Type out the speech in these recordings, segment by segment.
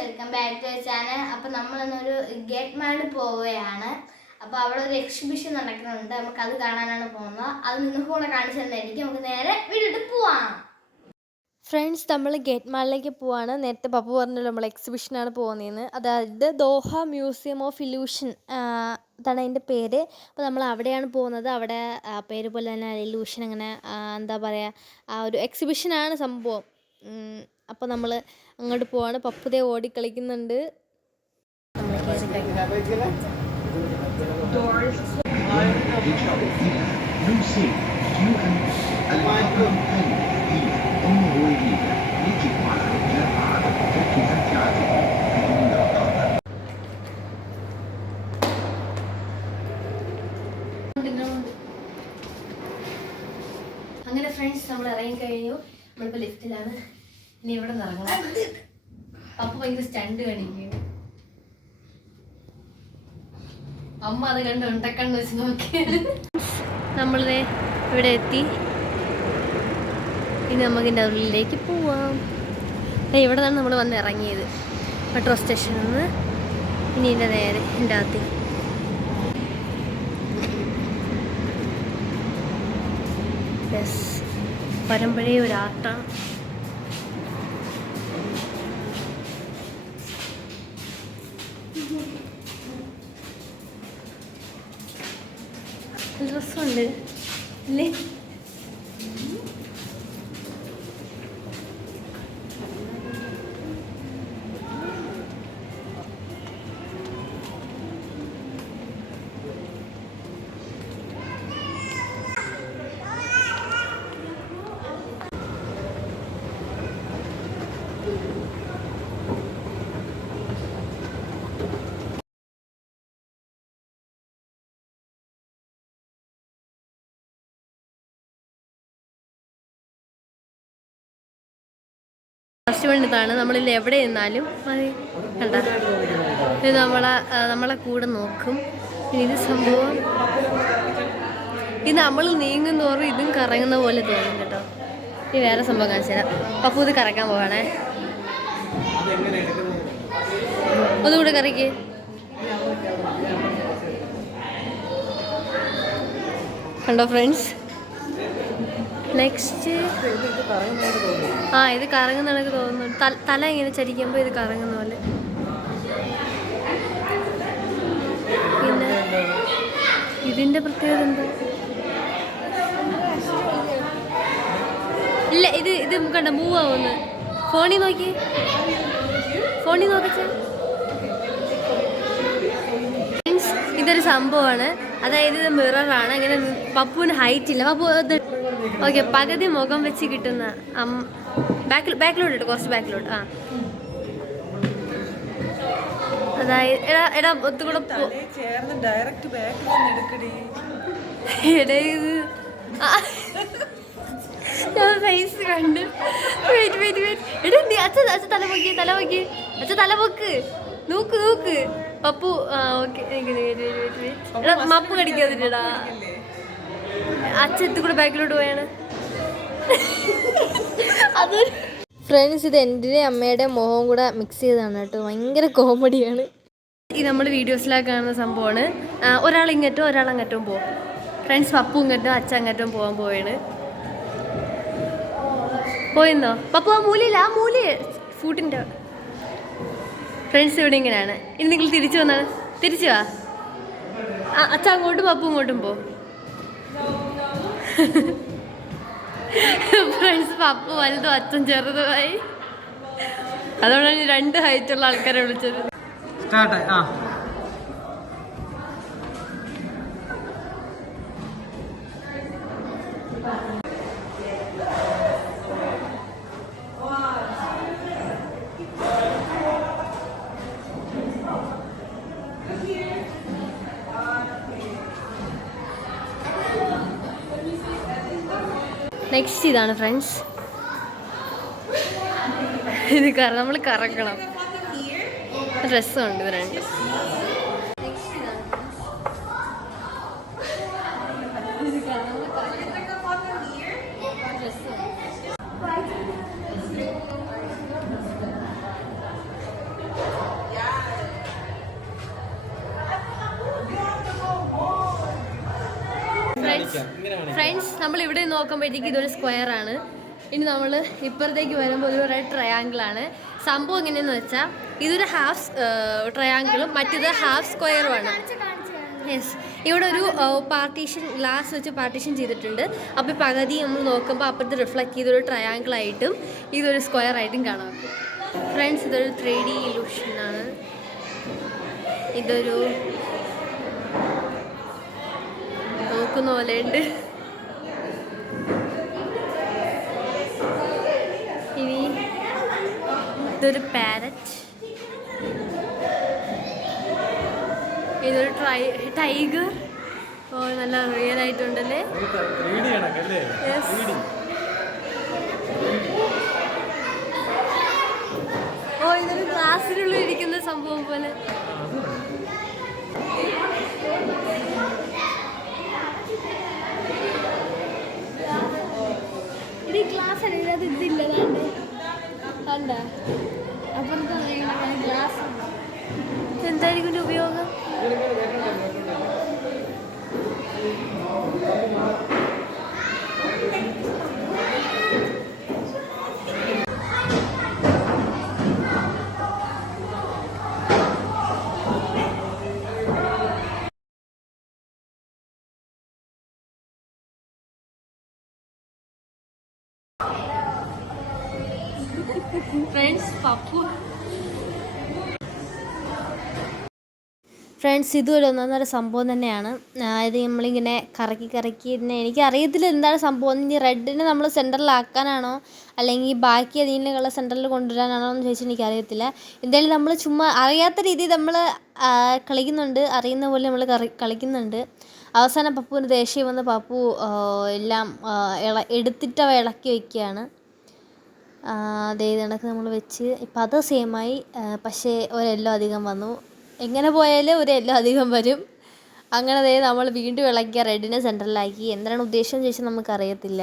Welcome back to channel. അപ്പോൾ നമ്മളിന്നൊരു get മാളിൽ പോവുകയാണ്. അപ്പോൾ അവിടെ ഒരു എക്സിബിഷൻ നടക്കുന്നുണ്ട്. നമുക്ക് അത് കാണാനാണ് പോകുന്നത്. അത് നിങ്ങൾക്ക് കൂടെ കാണിച്ചു തന്നായിരിക്കും. നമുക്ക് നേരെ വീട്ടിൽ പോവാം. ഫ്രണ്ട്സ്, നമ്മൾ ഗെറ്റ് മാളിലേക്ക് പോവാണ്. നേരത്തെ പപ്പു പറഞ്ഞല്ലോ നമ്മൾ എക്സിബിഷനാണ് പോകുന്നതെന്ന്. അതായത് ദോഹ മ്യൂസിയം ഓഫ് ഇലൂഷൻ അതാണ് അതിൻ്റെ പേര്. അപ്പോൾ നമ്മൾ അവിടെയാണ് പോകുന്നത്. അവിടെ പേര് പോലെ തന്നെ ഇലൂഷൻ അങ്ങനെ എന്താ പറയുക, ഒരു എക്സിബിഷനാണ് സംഭവം. അപ്പോൾ നമ്മൾ അങ്ങോട്ട് പോവാണ്. പപ്പുതേ ഓടിക്കളിക്കുന്നുണ്ട്. അങ്ങനെ ഫ്രണ്ട്സ്, നമ്മൾ ഇറങ്ങിക്കഴിഞ്ഞു. നമ്മളിപ്പോൾ ലിഫ്റ്റിലാണ്. ഇനി ഇവിടെ നിന്ന് ഇറങ്ങണം. പപ്പ ഭയങ്കര സ്റ്റണ്ട് കാണിക്കും. അമ്മ അത് കണ്ട് ഉണ്ടക്കണ്ണ് വെച്ച് നോക്കിയാണ്. നമ്മളിതേ ഇവിടെ എത്തി. ഇനി നമുക്ക് ഇതിൻ്റെ ഉള്ളിലേക്ക് പോവാം. ഇവിടെ നിന്നാണ് നമ്മൾ വന്ന് ഇറങ്ങിയത്, മെട്രോ സ്റ്റേഷനിൽ നിന്ന്. ഇനി ഇതിൻ്റെ നേരെ എൻ്റെ അകത്ത് പരമ്പരയെ ഒരു ആർട്ടാണ്. രസമുണ്ട് അല്ലേ? ഫസ്റ്റ് വേണ്ടതാണ്. നമ്മളിൽ എവിടെ നിന്നാലും മതി. കണ്ട, ഇത് നമ്മളെ കൂടെ നോക്കും. ഇത് സംഭവം ഇത് നമ്മൾ നീങ്ങുന്നോറും ഇതും കറങ്ങുന്ന പോലെ തോന്നും കേട്ടോ. ഇനി വേറെ സംഭവം കാണിച്ചു തരാം. പപ്പു ഇത് കറക്കാൻ പോവാണേ. ഒന്നുകൂടെ കറക്കി. കണ്ടോ ഫ്രണ്ട്സ്? നെക്സ്റ്റ് ഇത് കറങ്ങുന്ന കണക്ക് തോന്നുന്നു. തല ഇങ്ങനെ ചരിക്കുമ്പോൾ ഇത് കറങ്ങുന്ന പോലെ. പിന്നെ ഇതിൻ്റെ പ്രത്യേകത എന്താ? ഇല്ല, ഇത് കണ്ട മൂവ് ആവുന്നു. ഫോണിൽ നോക്കി, ഫോണിൽ നോക്കിച്ച. ഇതൊരു സംഭവമാണ്. അതായത് ഇത് മിററാണ്. അങ്ങനെ പപ്പുവിന് ഹൈറ്റ് ഇല്ല. പപ്പു ഓക്കെ, പകുതി മുഖം വെച്ച് കിട്ടുന്ന ബാക്കിലോട്ട് ഇട്ട്, കുറച്ച് ബാക്കിലോട്ട്. അതായത് എടാ ഒത്തുകൂടെ ഞാൻ ഫേസ് കണ്ട്. എടാ നീ അച്ഛ തല പൊക്കി തല പൊക്ക്. നോക്ക് പപ്പു. ഓക്കെ, എടാ മപ്പ് കടിക്കാതില്ലടാ. അച്ഛത്ത് കൂടെ ബാക്കിലോട്ട് പോയാണ്. അതൊരു ഫ്രണ്ട്സ്, ഇത് എൻ്റെ അമ്മയുടെ മുഖവും കൂടെ മിക്സ് ചെയ്തതാണ് കേട്ടോ. ഭയങ്കര കോമഡിയാണ്. ഇത് നമ്മൾ വീഡിയോസിലൊക്കെ കാണുന്ന സംഭവമാണ്. ഒരാൾ ഇങ്ങോട്ടും ഒരാൾ അങ്ങോട്ടും പോകും. ഫ്രണ്ട്സ്, പപ്പു ഇങ്ങോട്ടും അച്ഛൻ അങ്ങോട്ടും പോകാൻ പോവാണ്. പോയെന്നോ പപ്പു? ആ മൂല ഫൂട്ടിൻ്റെ. ഫ്രണ്ട്സ്, ഇവിടെ ഇങ്ങനെയാണ്. ഇനി നിങ്ങൾ തിരിച്ചു വന്നാണ്. തിരിച്ചു വാ. അച്ഛൻ അങ്ങോട്ടും പപ്പു ഇങ്ങോട്ടും പോ. ഫ്രണ്ട്സ്, പപ്പു വലുതും അച്ഛൻ ചെറുതുമായി. അതുകൊണ്ടാണ് 2 ഹൈറ്റുള്ള ആൾക്കാരെ വിളിച്ചത്. നെക്സ്റ്റ് ഇതാണ് ഫ്രണ്ട്സ്. ഇത് നമ്മൾ കറക്കണം. രസമുണ്ട് ഇത് രണ്ട്. ഫ്രണ്ട്സ് നമ്മൾ ഇവിടെ നോക്കുമ്പോഴത്തേക്ക് ഇതൊരു സ്ക്വയർ ആണ്. ഇനി നമ്മൾ ഇപ്പുറത്തേക്ക് വരുമ്പോൾ ഒരു റെഡ് ട്രയാങ്കിൾ ആണ്. സംഭവം എങ്ങനെയെന്ന് വെച്ചാൽ ഇതൊരു ഹാഫ് ട്രയാങ്കിളും മറ്റേത് ഹാഫ് സ്ക്വയറും ആണ്. യെസ്, ഇവിടെ ഒരു പാർട്ടീഷൻ ഗ്ലാസ് വെച്ച് പാർട്ടീഷൻ ചെയ്തിട്ടുണ്ട്. അപ്പോൾ പകുതി നമ്മൾ നോക്കുമ്പോൾ അപ്പുറത്ത് റിഫ്ലക്ട് ചെയ്തൊരു ട്രയാങ്കിൾ ആയിട്ടും ഇതൊരു സ്ക്വയർ ആയിട്ടും കാണാം. ഫ്രണ്ട്സ്, ഇതൊരു 3D ഇലൂഷനാണ്. ഇതൊരു നോക്കുന്ന പോലെ ഉണ്ട്. ഇനി ഇതൊരു പാരറ്റ്, ഇതൊരു ടൈഗർ. ഓ, നല്ല റിയൽ ആയിട്ടുണ്ടല്ലേ. ഓ, ഇതൊരു ഗ്ലാസ്സിനുള്ളിൽ ഇരിക്കുന്ന സംഭവം പോലെ. ഇത് ഗ്ലാസ് അല്ല, അത് ഇതില്ല കണ്ട അപ്പുറത്തെ ഗ്ലാസ്. എന്തായിരിക്കും ഇതിന്റെ ഉപയോഗം? ഫ്രണ്ട്സ്, പപ്പു ഫ്രണ്ട്സ് ഇതൊരു ഒന്നൊന്നര സംഭവം തന്നെയാണ്. ഇത് നമ്മളിങ്ങനെ കറക്കി ഇതിനെ എനിക്കറിയത്തില്ല എന്താണ് സംഭവം. ഇനി റെഡിനെ നമ്മൾ സെൻറ്ററിലാക്കാനാണോ അല്ലെങ്കിൽ ബാക്കി അതിൻ്റെ കളർ സെൻറ്ററിൽ കൊണ്ടുവരാനാണോ എന്ന് ചോദിച്ചാൽ എനിക്കറിയത്തില്ല. എന്തായാലും നമ്മൾ ചുമ്മാ അറിയാത്ത രീതിയിൽ നമ്മൾ കളിക്കുന്നുണ്ട്, അറിയുന്ന പോലെ നമ്മൾ കളിക്കുന്നുണ്ട്. അവസാനം പപ്പുവിന് ദേഷ്യം വന്ന് പപ്പു എല്ലാം എടുത്തിട്ട് അവ ഇളക്കി വയ്ക്കുകയാണ്. അതേ കണക്ക് നമ്മൾ വെച്ച് ഇപ്പം അത് സെയിമായി. പക്ഷേ ഒരെല്ലോ അധികം വന്നു. എങ്ങനെ പോയാലും ഒരു എല്ലാം അധികം വരും. അങ്ങനെ നമ്മൾ വീണ്ടും ഇളക്കിയ റെഡിനെ സെൻറ്ററിലാക്കി. എന്താണ് ഉദ്ദേശം ചോദിച്ചാൽ നമുക്കറിയത്തില്ല.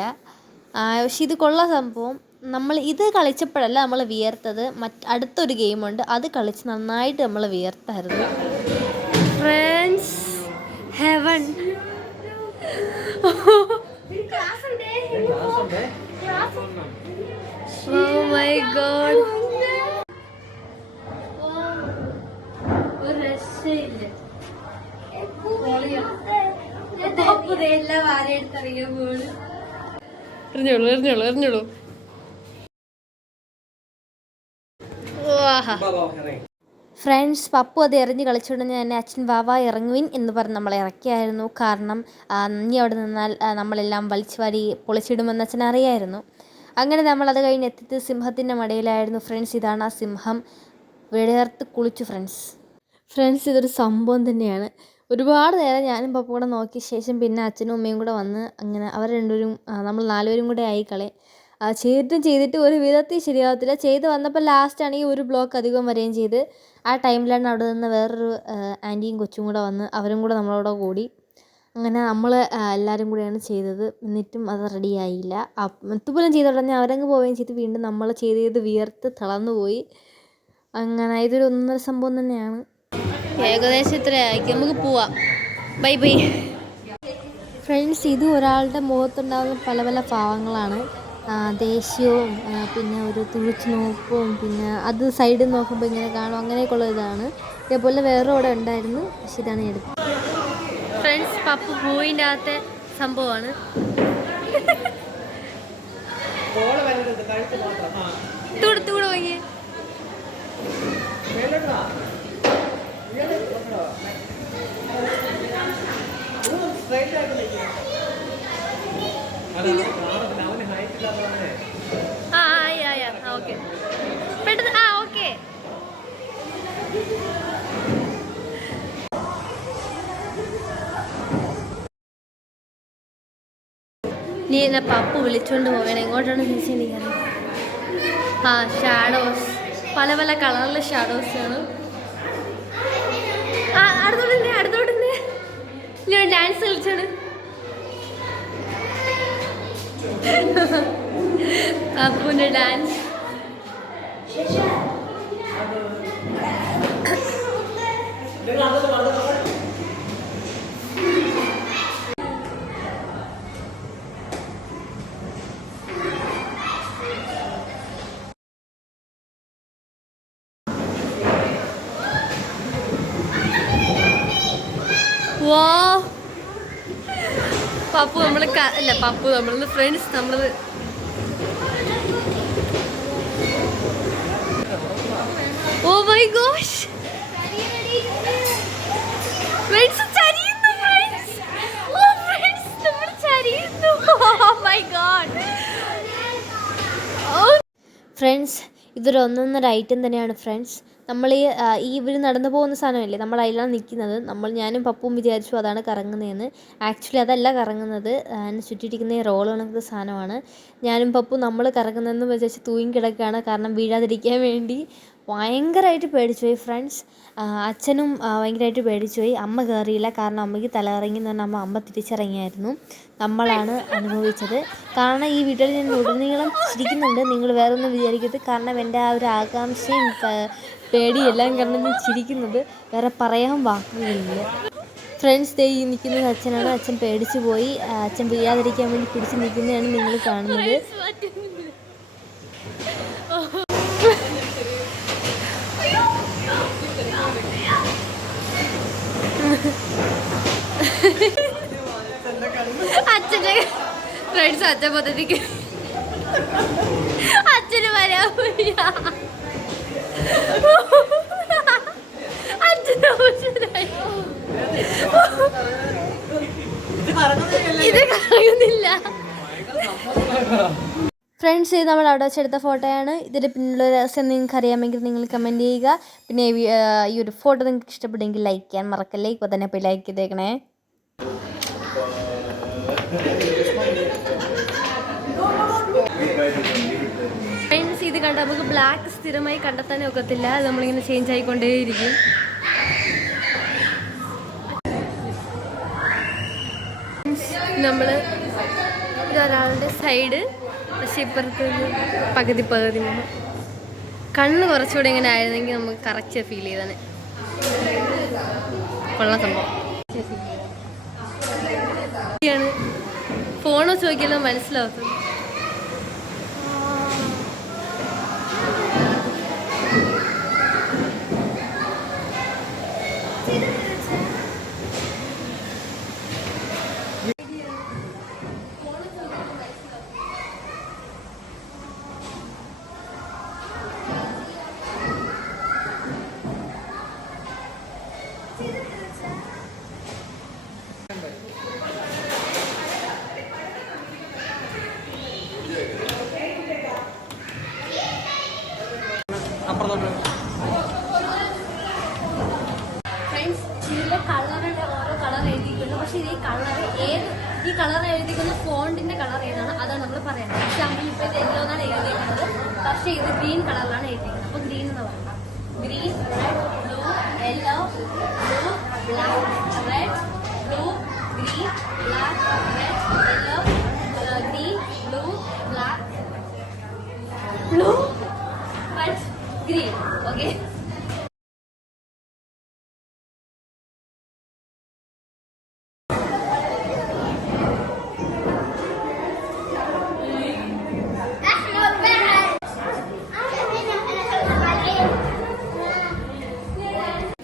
പക്ഷെ ഇത് കൊള്ളാം സംഭവം. നമ്മൾ ഇത് കളിച്ചപ്പോഴല്ല നമ്മൾ വിയർത്തത്. അടുത്തൊരു ഗെയിമുണ്ട്, അത് കളിച്ച് നന്നായിട്ട് നമ്മൾ വിയർത്തായിരുന്നു. Friends, heaven. Oh my god. ഒരു രക്ഷയില്ല. എല്ലാം വാരെടുത്തറിയുമ്പോൾ എറിഞ്ഞോളൂ. ഫ്രണ്ട്സ്, പപ്പു അത് എറിഞ്ഞ് കളിച്ചുകൊണ്ടെങ്കിൽ തന്നെ അച്ഛൻ വാവ ഇറങ്ങുവിൻ എന്ന് പറഞ്ഞ് നമ്മളെ ഇറക്കിയായിരുന്നു. കാരണം നീ അവിടെ നിന്നാൽ നമ്മളെല്ലാം വലിച്ചു വാരി പൊളിച്ചിടുമെന്ന് അച്ഛൻ അറിയായിരുന്നു. അങ്ങനെ നമ്മളത് കഴിഞ്ഞ് എത്തിയത് സിംഹത്തിൻ്റെ മടയിലായിരുന്നു. ഫ്രണ്ട്സ്, ഇതാണ് ആ സിംഹം. വിടർത്ത് കുളിച്ചു. ഫ്രണ്ട്സ് ഇതൊരു സംഭവം തന്നെയാണ്. ഒരുപാട് നേരം ഞാനും പപ്പ കൂടെ നോക്കിയ ശേഷം പിന്നെ അച്ഛനും അമ്മയും കൂടെ വന്ന് അങ്ങനെ അവർ രണ്ടുപേരും നമ്മൾ 4 പേരും കൂടെ ആയി കളി. ചെയ്തിട്ട് ഒരു വിധത്തിൽ ശരിയാവത്തില്ല. ചെയ്ത് വന്നപ്പോൾ ലാസ്റ്റാണെങ്കിൽ ഒരു ബ്ലോക്ക് അധികം വരികയും ചെയ്ത്. ആ ടൈമിലാണ് അവിടെ നിന്ന് വേറൊരു ആൻറ്റിയും കൊച്ചും കൂടെ വന്ന് അവരും കൂടെ നമ്മളോട് കൂടി. അങ്ങനെ നമ്മൾ എല്ലാവരും കൂടെയാണ് ചെയ്തത്. എന്നിട്ടും അത് റെഡിയായില്ല. ഇതുപോലും ചെയ്ത ഉടനെ അവരങ്ങ് പോവുകയും ചെയ്ത്. വീണ്ടും നമ്മൾ ചെയ്ത് വിയർത്ത് തളർന്നു പോയി. അങ്ങനെ ഇതൊരു ഒന്നര സംഭവം തന്നെയാണ്. ഏകദേശം ഇത്രയായിരിക്കും. നമുക്ക് പോവാം. ബൈ. ഫ്രണ്ട്സ്, ഇത് ഒരാളുടെ മുഖത്തുണ്ടാകുന്ന പല പല ഭാവങ്ങളാണ്. ദേഷ്യവും പിന്നെ ഒരു തുറിച്ച് നോക്കവും പിന്നെ അത് സൈഡിൽ നോക്കുമ്പോൾ ഇങ്ങനെ കാണും. അങ്ങനെയൊക്കെയുള്ള ഇതാണ്. ഇതേപോലെ വേറെ ഇവിടെ ഉണ്ടായിരുന്നു. പക്ഷെ ഇതാണ് എടുത്തത്. ഫ്രണ്ട്സ്, പപ്പു പൂവിൻ്റെ അകത്തെ സംഭവമാണ്. തൂടെ വാങ്ങിയേ. ഓക്കെ പെട്ടെന്ന്. ഓക്കെ. നീ എന്നെ പപ്പു വിളിച്ചോണ്ട് പോകണം. എങ്ങോട്ടാണ് ചോദിച്ചാൽ എനിക്കറിയാം. ഷാഡോസ്, പല പല കളറിലെ ഷാഡോസാണ്. അടുത്തോട്ട് ഞാൻ ഡാൻസ് കളിച്ചാണ്. പപ്പുവിൻ്റെ ഡാൻസ്. വാ പപ്പു നമ്മള് അല്ല പപ്പു നമ്മള് ഫ്രണ്ട്സ് നമ്മള് ഓ മൈ ഗോഷ് ഫ്രണ്ട്സ് ചരിയുന്നു ഫ്രണ്ട്സ് ഓ ഫ്രണ്ട്സ് നമ്മൾ ചരിയുന്നു ഓ മൈ ഗോഡ് ഫ്രണ്ട്സ് ഇതൊരു ഒന്നൊന്നര ഐറ്റം തന്നെയാണ് ഫ്രണ്ട്സ്. നമ്മൾ ഈ ഇവർ നടന്നു പോകുന്ന സാധനമല്ലേ നമ്മൾ അതിലാണ് നിൽക്കുന്നത്. ഞാനും പപ്പും വിചാരിച്ചു അതാണ് കറങ്ങുന്നതെന്ന്. ആക്ച്വലി അതല്ല കറങ്ങുന്നത്, അതിന് ചുറ്റിയിരിക്കുന്ന ഈ റോൾ കണക്കുന്ന സാധനമാണ്. ഞാനും പപ്പും നമ്മൾ കറങ്ങുന്നതെന്ന് വിചാരിച്ച് തൂങ്ങി കിടക്കുകയാണ്, കാരണം വീഴാതിരിക്കാൻ വേണ്ടി. ഭയങ്കരമായിട്ട് പേടിച്ചുപോയി ഫ്രണ്ട്സ്. അച്ഛനും ഭയങ്കരമായിട്ട് പേടിച്ചുപോയി. അമ്മ കയറിയില്ല, കാരണം അമ്മയ്ക്ക് തലകറങ്ങി എന്ന് പറഞ്ഞാൽ അമ്മ തിരിച്ചിറങ്ങിയായിരുന്നു. നമ്മളാണ് അനുഭവിച്ചത്. കാരണം ഈ വീട്ടിൽ ഞാൻ ഉടനീളം ചിരിക്കുന്നുണ്ട്, നിങ്ങൾ വേറെ ഒന്നും വിചാരിക്കരുത്. കാരണം എൻ്റെ ആ ഒരു ആകാംക്ഷയും പേടിയും എല്ലാം കാരണം ഞാൻ ചിരിക്കുന്നത്, വേറെ പറയാൻ വാക്കുകളില്ല. ഫ്രണ്ട്സ് ദേ ഈ നിൽക്കുന്നത് അച്ഛനാണ്. അച്ഛൻ പേടിച്ചു പോയി. അച്ഛൻ വീഴാതിരിക്കാൻ വേണ്ടി പിടിച്ച് നിൽക്കുന്നതാണ് നിങ്ങൾ കാണുന്നത്. അച്ഛൻ്റെ ഫ്രണ്ട്സ് അച്ഛൻ പദ്ധതിക്ക് അച്ഛന് വരാൻ അച്ഛന് ഇത് കറങ്ങുന്നില്ല. ഫ്രണ്ട്സ് ഇത് നമ്മൾ അവിടെ വെച്ചെടുത്ത ഫോട്ടോയാണ്. ഇതിൻ്റെ പിന്നിലുള്ള രഹസ്യം നിങ്ങൾക്ക് അറിയാമെങ്കിൽ നിങ്ങൾ കമൻറ്റ് ചെയ്യുക. പിന്നെ ഈ ഒരു ഫോട്ടോ നിങ്ങൾക്ക് ഇഷ്ടപ്പെട്ടെങ്കിൽ ലൈക്ക് ചെയ്യാൻ മറക്കല്ലേ. ഇപ്പോൾ തന്നെ പോയി ലൈക്ക് ചെയ്തേക്കണേ. ഫ്രണ്ട്സ് ഇത് കണ്ട നമുക്ക് ബ്ലാക്ക് സ്ഥിരമായി കണ്ടെത്താനേ ഒക്കത്തില്ല, നമ്മളിങ്ങനെ ചേഞ്ച് ആയിക്കൊണ്ടേയിരിക്കും. നമ്മൾ ഇതൊരാളുടെ സൈഡ്, പക്ഷെ ഇപ്പുറത്ത് പകുതി കണ്ണ് കുറച്ചുകൂടെ ഇങ്ങനെ ആയിരുന്നെങ്കിൽ നമുക്ക് കറക്റ്റ് ഫീൽ ചെയ്താണ്. കൊള്ളാം സംഭവം. ഫോൺ വെച്ച് നോക്കിയാലോ മനസ്സിലാവും. ഫ്രണ്ട്സ് ഇതിലെ കളറുടെ ഓരോ കളർ എഴുതിയിട്ടുണ്ട്, പക്ഷെ ഈ കളർ എഴുതിക്കുന്ന ഫോണ്ടിന്റെ കളർ ഏതാണ് അതാണ് നമ്മൾ പറയുന്നത്. എക്സാമ്പിൾ ഇപ്പൊ ഇത് യെല്ലോ എന്നാണ് എഴുതിയിരിക്കുന്നത്, പക്ഷെ ഇത് ഗ്രീൻ കളറിലാണ് എഴുതിയിരിക്കുന്നത്. അപ്പൊ ഗ്രീൻ എന്ന് പറയാം. Green, red, blue, yellow, blue, black, red, blue, green, black, red, yellow, green, blue, black, blue, red, green. Okay.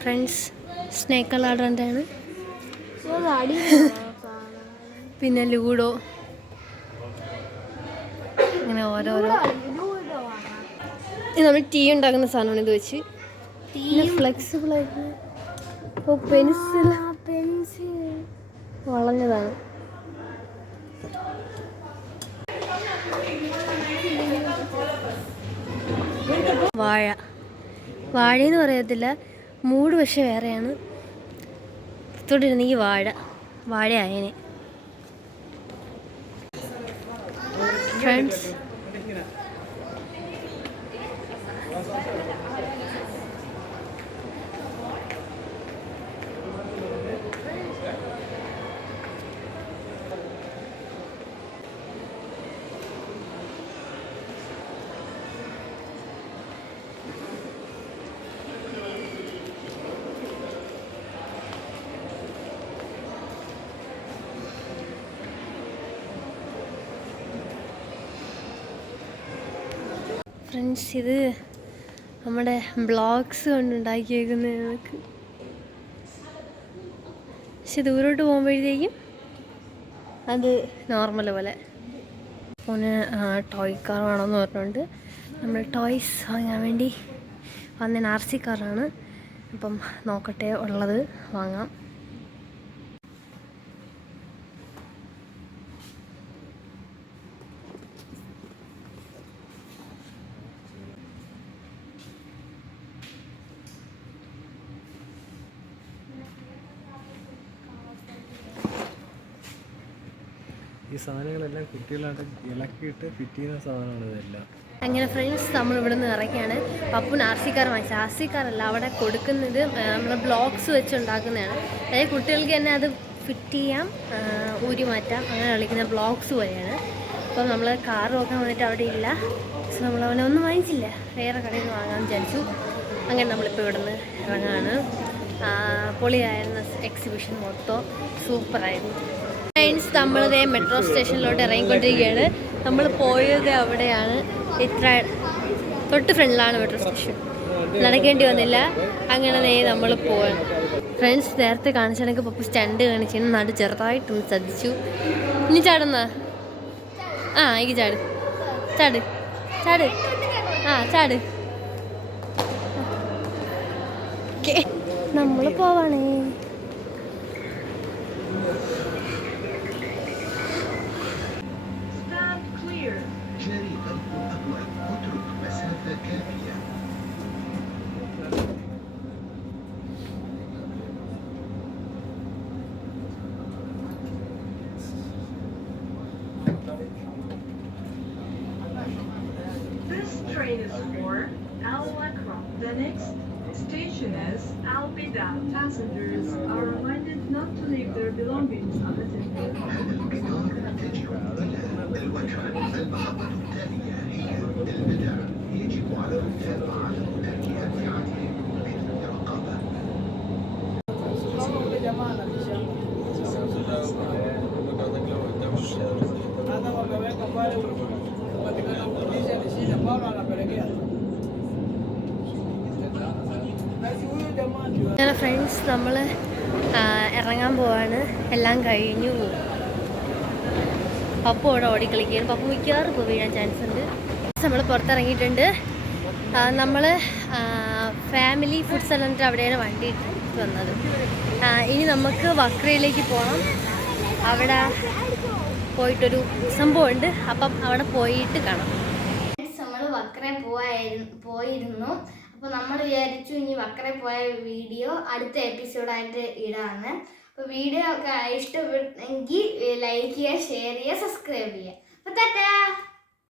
Friends snake ലാഡറിൻ്റെ ആണ്. പിന്നെ ലൂഡോ, അങ്ങനെ ഓരോരോ നമ്മൾ ടീ ഉണ്ടാക്കുന്ന സാധനമാണ് ഇത് വെച്ച്. ഫ്ലെക്സിബിൾ ആയിട്ട്. ഓ പെൻസിൽ വളഞ്ഞതാണ്. വാഴയെന്ന് പറയത്തില്ല, മൂട് പക്ഷെ വേറെയാണ്. തൊട്ടിരുന്നെങ്കിൽ വാഴയായനെ. ഫ്രണ്ട്സ് ഫ്രണ്ട്സ് ഇത് നമ്മുടെ ബ്ലോഗ്സ് കൊണ്ടുണ്ടാക്കിയേക്കുന്ന നമുക്ക് പക്ഷെ ദൂരോട്ട് പോകുമ്പോഴത്തേക്കും അത് നോർമൽ പോലെ. പിന്നെ ടോയ് കാർ വേണമെന്ന് പറഞ്ഞുകൊണ്ട് നമ്മൾ ടോയ്സ് വാങ്ങാൻ വേണ്ടി വന്ന RC കാറാണ്. അപ്പം നോക്കട്ടെ ഉള്ളത് വാങ്ങാം. ഈ സാധനങ്ങളെല്ലാം കുട്ടികളായിട്ട് ഇളക്കിയിട്ട് ഫിറ്റ് ചെയ്യുന്ന സാധനമാണ് ഇതെല്ലാം. അങ്ങനെ ഫ്രണ്ട്സ് നമ്മൾ ഇവിടെ നിന്ന് ഇറക്കിയാണ്. പപ്പുന് RC കാർ വാങ്ങിച്ചത്. RC കാറല്ല, അവിടെ കൊടുക്കുന്നത് നമ്മൾ ബ്ലോക്സ് വെച്ച് ഉണ്ടാക്കുന്നതാണ്. അതായത് കുട്ടികൾക്ക് തന്നെ അത് ഫിറ്റ് ചെയ്യാം, ഊരി മാറ്റാം, അങ്ങനെ കളിക്കുന്ന ബ്ലോക്സ് പോലെയാണ്. അപ്പം നമ്മൾ കാർ നോക്കാൻ വന്നിട്ട് അവിടെ ഇല്ല. സോ നമ്മൾ അവനെ ഒന്നും വാങ്ങിച്ചില്ല, വേറെ കടയിൽ നിന്ന് വാങ്ങാമെന്ന് വിചാരിച്ചു. അങ്ങനെ നമ്മളിപ്പോൾ ഇവിടെ നിന്ന് ഇറങ്ങാണ്. പൊളിയായിരുന്ന എക്സിബിഷൻ മൊത്തം സൂപ്പറായിരുന്നു. ഫ്രണ്ട്സ് നമ്മളിതേ മെട്രോ സ്റ്റേഷനിലോട്ട് ഇറങ്ങിക്കൊണ്ടിരിക്കുകയാണ്. നമ്മൾ പോയത് അവിടെയാണ്, ഇത്ര തൊട്ട് ഫ്രണ്ടിലാണ് മെട്രോ സ്റ്റേഷൻ. നടക്കേണ്ടി വന്നില്ല. അങ്ങനെ നമ്മൾ പോവാണ്. ഫ്രണ്ട്സ് നേരത്തെ കാണിച്ചാണെങ്കിൽ പപ്പു സ്റ്റണ്ട് കാണിച്ചു, നടു ചെറുതായിട്ടൊന്ന് ശ്രദ്ധിച്ചു. ഇനി ചാടുന്ന എനിക്ക് ചാട് ചാട് ചാട് ചാട്. നമ്മൾ പോവാണേ. This train is for Al-Wakra. The next station is Al-Bida. Passengers are reminded not to leave their belongings unattended. അങ്ങനെ ഫ്രണ്ട്സ് നമ്മൾ ഇറങ്ങാൻ പോവാണ്. എല്ലാം കഴിഞ്ഞു. പപ്പു അവിടെ ഓടിക്കളിക്കുകയാണ്. പപ്പു മിക്കവാറും ഇപ്പോൾ വീഴാൻ ചാൻസ് ഉണ്ട്. നമ്മൾ പുറത്തിറങ്ങിയിട്ടുണ്ട്. നമ്മൾ ഫാമിലി ഫുഡ് സെൻ്റർ അവിടെയാണ് വണ്ടി വന്നത്. ഇനി നമുക്ക് വക്രയിലേക്ക് പോകണം. അവിടെ പോയിട്ടൊരു സംഭവമുണ്ട്, അപ്പം അവിടെ പോയിട്ട് കാണാം. നമ്മൾ വക്ര പോയിരുന്നു. അപ്പോൾ നമ്മൾ വിചാരിച്ചു ഇനി വക്ര പോയ വീഡിയോ അടുത്ത എപ്പിസോഡായിട്ട് ഇടാണ്. അപ്പോൾ വീഡിയോ ഒക്കെ ഇഷ്ടപ്പെട്ടെങ്കിൽ ലൈക്ക് ചെയ്യുക, ഷെയർ ചെയ്യുക, സബ്സ്ക്രൈബ് ചെയ്യുക. അപ്പോൾ ടാറ്റാ.